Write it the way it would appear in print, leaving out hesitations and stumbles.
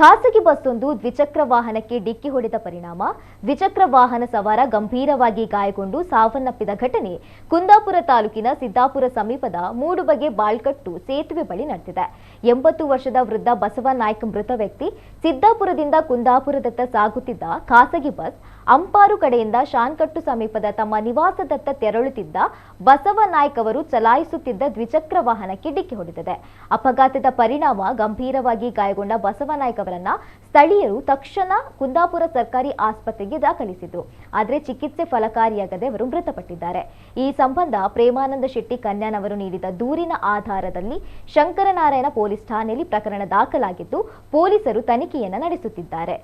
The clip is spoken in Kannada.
ಖಾಸಗಿ ಬಸ್ಸೊಂದು ದ್ವಿಚಕ್ರ ವಾಹನಕ್ಕೆ ಡಿಕ್ಕಿ ಹೊಡೆದ ಪರಿಣಾಮ ದ್ವಿಚಕ್ರ ವಾಹನ ಸವಾರ ಗಂಭೀರವಾಗಿ ಗಾಯಗೊಂಡು ಸಾವನ್ನಪ್ಪಿದ ಘಟನೆ ಕುಂದಾಪುರ ತಾಲೂಕಿನ ಸಿದ್ದಾಪುರ ಸಮೀಪದ ಮೂಡುಬಗೆ ಬಾಳ್ಕಟ್ಟು ಸೇತುವೆ ಬಳಿ ನಡೆದಿದೆ. 80 ವರ್ಷದ ವೃದ್ಧ ಬಸವನಾಯ್ಕ ಮೃತ ವ್ಯಕ್ತಿ ಸಿದ್ದಾಪುರದಿಂದ ಕುಂದಾಪುರದತ್ತ ಸಾಗುತ್ತಿದ್ದ ಖಾಸಗಿ ಬಸ್ ಅಂಪಾರು ಕಡೆಯಿಂದ ಶಾನ್ಕಟ್ಟು ಸಮೀಪದ ತಮ್ಮ ನಿವಾಸದತ್ತ ತೆರಳುತ್ತಿದ್ದ ಬಸವನಾಯ್ಕ ಅವರು ಚಲಾಯಿಸುತ್ತಿದ್ದ ದ್ವಿಚಕ್ರ ವಾಹನಕ್ಕೆ ಡಿಕ್ಕಿ ಹೊಡೆದಿದೆ. ಅಪಘಾತದ ಪರಿಣಾಮ ಗಂಭೀರವಾಗಿ ಗಾಯಗೊಂಡ ಬಸವನಾಯ್ಕ ಅವರನ್ನ ಸ್ಥಳೀಯರು ತಕ್ಷಣ ಕುಂದಾಪುರ ಸರ್ಕಾರಿ ಆಸ್ಪತ್ರೆಗೆ ದಾಖಲಿಸಿದ್ರು. ಆದರೆ ಚಿಕಿತ್ಸೆ ಫಲಕಾರಿಯಾಗದೆ ಅವರು ಮೃತಪಟ್ಟಿದ್ದಾರೆ. ಈ ಸಂಬಂಧ ಪ್ರೇಮಾನಂದ ಶೆಟ್ಟಿ ಕನ್ಯಾನವರು ನೀಡಿದ ದೂರಿನ ಆಧಾರದಲ್ಲಿ ಶಂಕರನಾರಾಯಣ ಪೊಲೀಸ್ ಠಾಣೆಯಲ್ಲಿ ಪ್ರಕರಣ ದಾಖಲಾಗಿದ್ದು ಪೊಲೀಸರು ತನಿಖೆಯನ್ನು ನಡೆಸುತ್ತಿದ್ದಾರೆ.